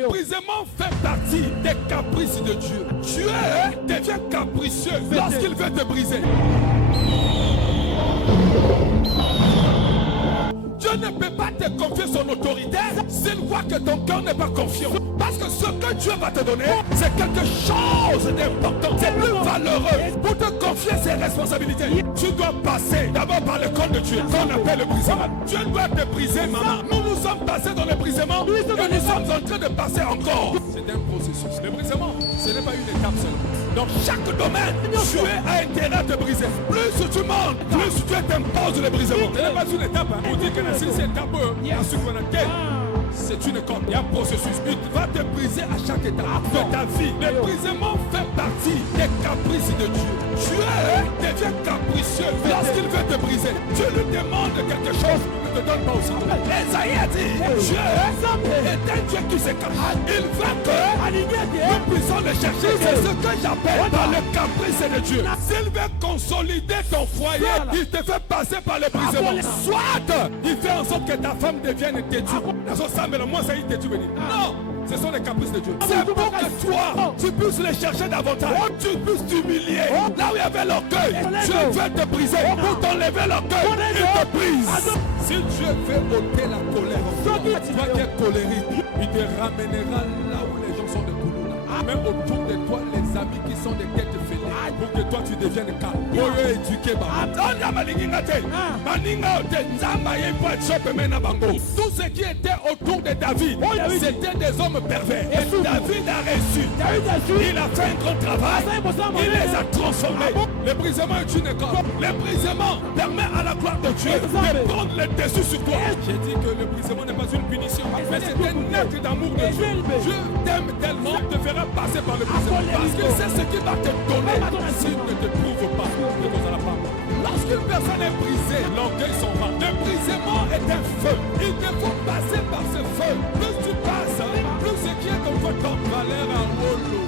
Le brisement fait partie des caprices de Dieu. Dieu devient capricieux lorsqu'il veut te briser. Dieu ne peut pas te confier son autorité s'il voit que ton cœur n'est pas confiant. Parce que ce que Dieu va te donner, c'est quelque chose d'important. C'est plus valeureux. Pour te confier ses responsabilités, tu dois passer d'abord par le corps de Dieu, qu'on appelle le brisement. Dieu doit te briser, maman. Nous sommes passés dans le brisement et nous sommes en train de passer encore. C'est un processus. Le brisement, ce n'est pas une étape seulement. Dans chaque domaine, Dieu a intérêt à te briser. Plus tu montes, plus Dieu t'impose le brisement. Ce n'est pas une étape. On dit que c'est une étape. C'est une corde, il y a un processus. Il va te briser à chaque étape de ta vie. Le brisement fait partie des caprices de Dieu. Dieu devient capricieux lorsqu'il veut te briser. Dieu lui demande quelque chose, il ne te donne pas aussi. Esaïe a dit, Dieu est un Dieu qui se cache. Il veut que nous puissions le chercher. C'est ce que j'appelle par le caprice de Dieu. S'il veut consolider ton foyer, il te fait passer par le brisement. Soit il fait en sorte que ta femme devienne têtue. Non, ce sont les caprices de Dieu. C'est pour que toi, tu puisses les chercher davantage. Tu puisses t'humilier. Là où il y avait l'orgueil, Dieu veut te briser. Pour t'enlever l'orgueil, il te brise. Si Dieu veut ôter la colère, toi qui es colérique, il te ramènera là où les gens sont de boulot. Même autour de toi, les amis qui sont des têtes fêlées. Pour que toi tu deviennes calme. Tout ce qui était autour de David, c'était des hommes pervers. Et David a reçu. Il a fait un grand travail. Il les a transformés. Le brisement est une école. Le brisement permet à la gloire de Dieu de prendre le dessus sur toi. J'ai dit que le brisement n'est pas une punition, mais c'est un acte d'amour de Dieu. Dieu t'aime tellement, il te fera passer par le brisement. Parce qu'il sait ce qu'il va te donner. S'il ne te prouve pas, ne cause à la femme. Lorsqu'une personne est brisée, l'orgueil s'en va. Le brisement est un feu. Il te faut passer par ce feu. Plus tu passes, plus ce qui est comme toi comme valeur en moto.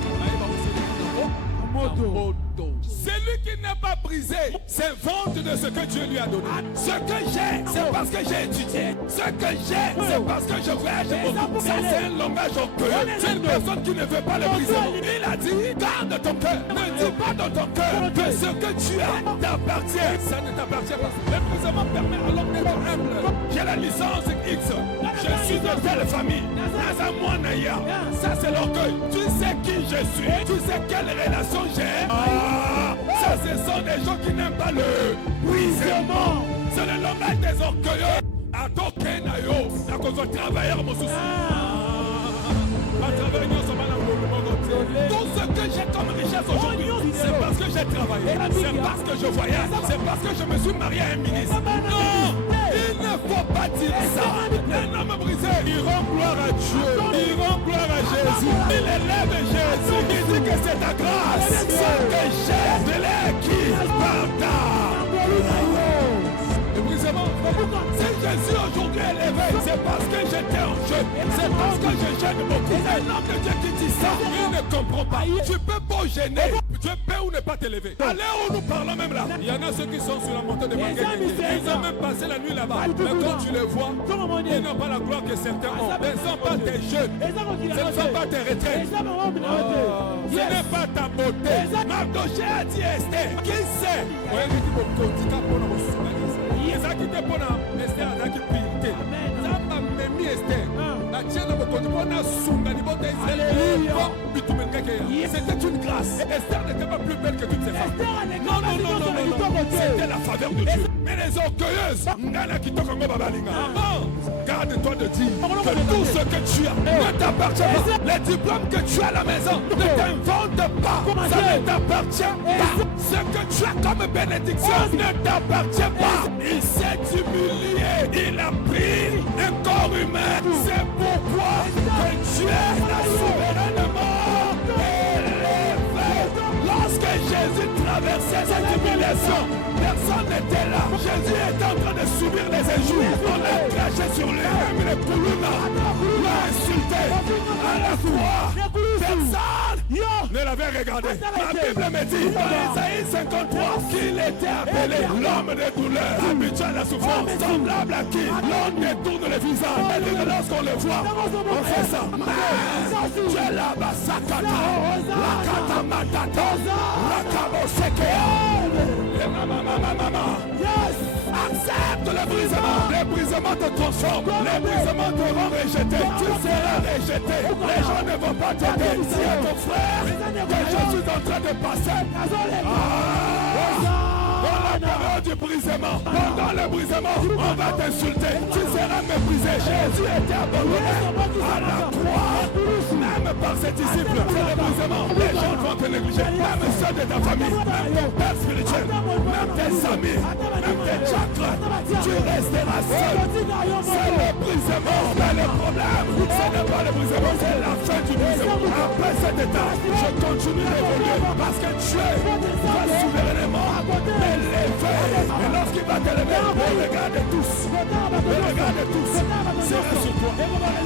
Celui qui n'est pas brisé s'invente de ce que Dieu lui a donné. Ce que j'ai, c'est parce que j'ai étudié. Ce que j'ai, c'est parce que je voyage beaucoup. Ça, c'est un langage orgueilleux. C'est une personne qui ne veut pas le briser. Il a dit, garde ton cœur. Ne dis pas dans ton cœur que ce que tu as t'appartient. Ça ne t'appartient pas. Le brisement permet alors d'être humble. J'ai la licence X. Je suis de telle famille. Ça, c'est l'orgueil. Tu sais qui je suis. Tu sais quelle relation j'ai. Ça, ce sont des gens qui n'aiment pas le brisement. C'est le langage des orgueilleux. À toquer nayo, à cause de travailleurs, mon souci. Tout ce que j'ai comme richesse aujourd'hui, c'est parce que j'ai travaillé, c'est parce que je voyage, c'est parce que je me suis marié à un ministre. Non, il ne faut pas dire ça. Les hommes brisés, ils rendent gloire à Dieu, ils rendent gloire à Jésus. Il élève Jésus, il dit que c'est ta grâce. Ce que j'ai, je l'ai acquis par ta. Le brisement, si je suis aujourd'hui élevé, c'est parce que j'étais en jeu. C'est parce que je gêne beaucoup. Un homme de Dieu qui dit ça, il ne comprend pas. Tu peux pas gêner. Dieu peut ou ne pas t'élever. Allez où nous parlons même là. Il y en a ceux qui sont sur la montée de Magdalene. Ils ont même passé la nuit là-bas. Mais quand tu les vois, ils n'ont pas la gloire que certains ont. Ce ne sont pas tes jeunes. Ce ne sont pas tes retraites. Ce n'est pas ta beauté. Mardoché a dit Esther. Qui sait? ezaki te mpona Esther azalaki purité nzambe amemi Esther atie na bokondi mpona sunga libota Israël po bitumelingaki ya. C'était une grâce. Esther n'était pas plus belle que toutes ces femmes. Non, c'était la faveur de Dieu. Mais les orgueilleuses, ngana kitoko ngo babalinga. Garde-toi de dire que tout ce que tu as ne t'appartient pas. Les diplômes que tu as à la maison ne t'inventent pas. Ça ne t'appartient pas. Ce que tu as comme bénédiction ne t'appartient pas. Il s'est humilié. Il a pris un corps humain. C'est pourquoi que Dieu l'a souverainement élevé. Lorsque Jésus traversait cette humiliation, personne n'était là. Jésus était en train de subir les injures. On l'a craché sur lui. Même les Koulouna l'a insulté. À la fois, personne ne l'avait regardé. La Bible me dit dans Isaïe 53 qu'il était appelé l'homme de douleur, habitué à la souffrance, semblable à qui l'on détourne le visage. Et lorsqu'on le voit, on fait ça. Tu es là-bas, Sakata. Rakata Matata. Rakabo Sekea. Accepte le brisement. Les brisements te transforment. Les brisements te rendent rejeté. Tu seras rejeté. Les gens ne vont pas t'aider. Si à ton frère que je suis en train de passer. Dans la période du brisement, pendant le brisement, on va t'insulter. Tu seras méprisé. Jésus était abandonné à la croix. Même par ses disciples, c'est le brisement. Les gens vont te négliger. Même ceux de ta famille, même ton père spirituel, même tes amis, même tes chakras. Tu resteras seul. C'est le brisement. Mais le problème, ce n'est pas le brisement, c'est la fin du brisement. Après cet état, je continue d'évoluer parce que Dieu va souverainement m'élever. Et lorsqu'il va t'élever, le regard de tous, le regard de tous sera sur toi.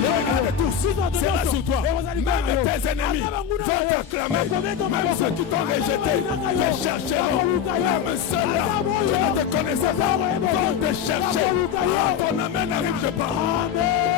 Le regard de tous sera sur toi. Même tes ennemis vont t'acclamer. Même ceux qui t'ont rejeté te chercheront. Même ceux-là qui ne te connaissaient pas vont te chercher. Ton amen arrive, je parle.